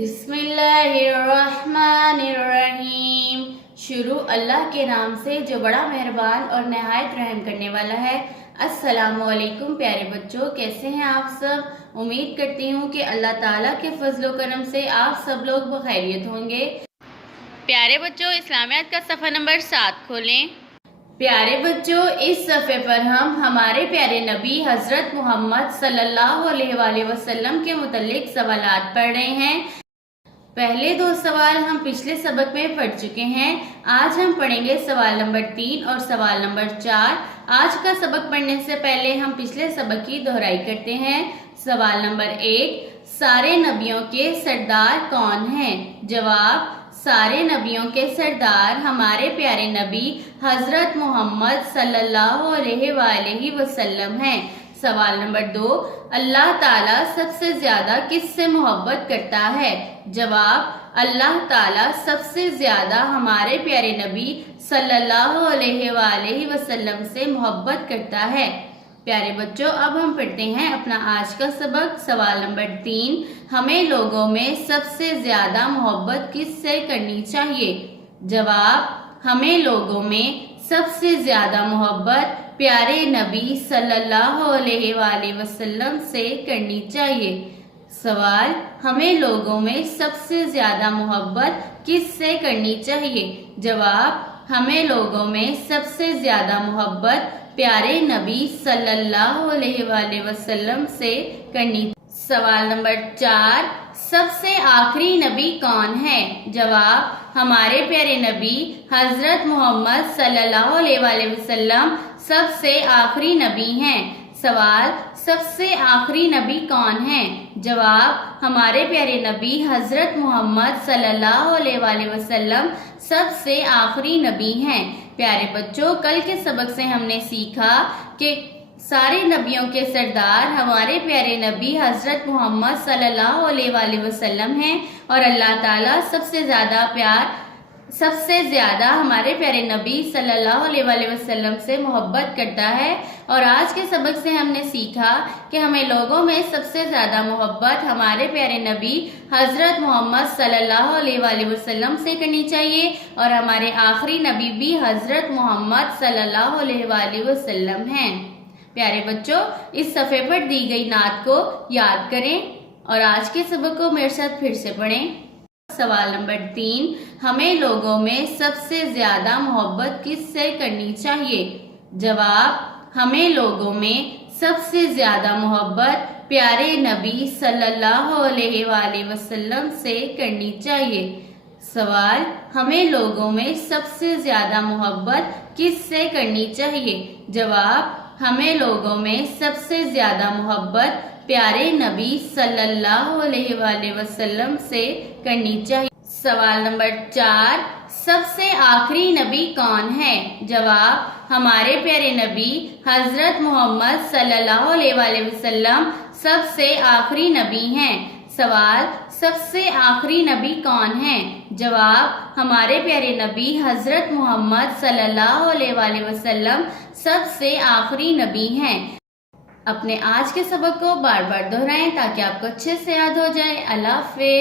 बिस्मिल्लाहिर्रहमानिर्रहीम। शुरू अल्लाह के नाम से जो बड़ा मेहरबान और नहायत रहम करने वाला है। अस्सलामुअलैकुम प्यारे बच्चों, कैसे हैं आप सब। उम्मीद करती हूँ कि अल्लाह ताला के फजलो करम से आप सब लोग बखैरियत होंगे। प्यारे बच्चों, इस्लामियात का सफ़ा नंबर 7 खोलें। प्यारे बच्चों, इस सफ़े पर हम हमारे प्यारे नबी हज़रत मोहम्मद सल्लल्लाहु अलैहि वसल्लम के मुतल्लिक सवालात पढ़ रहे हैं। पहले 2 सवाल हम पिछले सबक में पढ़ चुके हैं। आज हम पढ़ेंगे सवाल नंबर 3 और सवाल नंबर 4। आज का सबक पढ़ने से पहले हम पिछले सबक की दोहराई करते हैं। सवाल नंबर 1, सारे नबियों के सरदार कौन हैं। जवाब, सारे नबियों के सरदार हमारे प्यारे नबी हजरत मोहम्मद सल्लल्लाहु अलैहि वसल्लम हैं। सवाल नंबर 2, अल्लाह ताला सबसे ज्यादा किससे मोहब्बत करता है। जवाब, अल्लाह ताला सबसे ज्यादा हमारे प्यारे नबी सल्लल्लाहु अलैहि वसल्लम से मोहब्बत करता है। प्यारे बच्चों, अब हम पढ़ते हैं अपना आज का सबक। सवाल नंबर 3, हमें लोगों में सबसे ज्यादा मोहब्बत किससे करनी चाहिए। जवाब, हमें लोगों में सबसे ज्यादा मोहब्बत प्यारे नबी सल्लल्लाहु अलैहि वसल्लम से करनी चाहिए। सवाल, हमें लोगों में सबसे ज्यादा मोहब्बत किससे करनी चाहिए। जवाब, हमें लोगों में सबसे ज्यादा मोहब्बत प्यारे नबी सल्लल्लाहु अलैहि वसल्लम से करनी। सवाल नंबर 4, सबसे आखिरी नबी कौन है। जवाब, हमारे प्यारे नबी हजरत मोहम्मद सल्लल्लाहु अलैहि वसल्लम सबसे आखिरी नबी हैं। सवाल, सबसे आखिरी नबी कौन है। जवाब, हमारे प्यारे नबी हजरत मोहम्मद सल्लल्लाहु अलैहि वसल्लम सबसे आखिरी नबी हैं। प्यारे बच्चों, कल के सबक से हमने सीखा कि सारे नबियों के सरदार हमारे प्यारे नबी हजरत मोहम्मद सल्लल्लाहु अलैहि वसल्लम हैं और अल्लाह ताला सबसे ज्यादा हमारे प्यारे नबी सल्लल्लाहु अलैहि वसल्लम से मोहब्बत करता है। और आज के सबक से हमने सीखा कि हमें लोगों में सबसे ज्यादा मोहब्बत हमारे प्यारे नबी हजरत मोहम्मद सल्लल्लाहु अलैहि वसल्लम से करनी चाहिए और हमारे आखिरी नबी भी हजरत मोहम्मद सल्लल्लाहु अलैहि वसल्लम हैं। प्यारे बच्चों, इस सफ़े पर दी गई नात को याद करें और आज के सबक को मेरे साथ फिर से पढ़ें। सवाल नंबर 3, हमें लोगों में सबसे ज्यादा मोहब्बत किससे करनी चाहिए। जवाब, हमें लोगों में सबसे ज्यादा मोहब्बत प्यारे नबी सल्लल्लाहु अलैहि वसल्लम से करनी चाहिए। सवाल, हमें लोगों में सबसे ज्यादा मोहब्बत किससे करनी चाहिए। जवाब, हमें लोगों में सबसे ज्यादा मोहब्बत प्यारे नबी सल्लल्लाहु अलैहि वसल्लम से करनी चाहिए। सवाल नंबर 4, सबसे आखिरी नबी कौन है। जवाब, हमारे प्यारे नबी हजरत मोहम्मद सल्लल्लाहु अलैहि वसल्लम सबसे आखिरी नबी हैं। सवाल, सबसे आखिरी नबी कौन है। जवाब, हमारे प्यारे नबी हजरत मोहम्मद सल्लल्लाहु अलैहि वसल्लम सबसे आखिरी नबी हैं। अपने आज के सबक को बार बार दोहराएं ताकि आपको अच्छे से याद हो जाए। अल्लाह हाफ़िज़।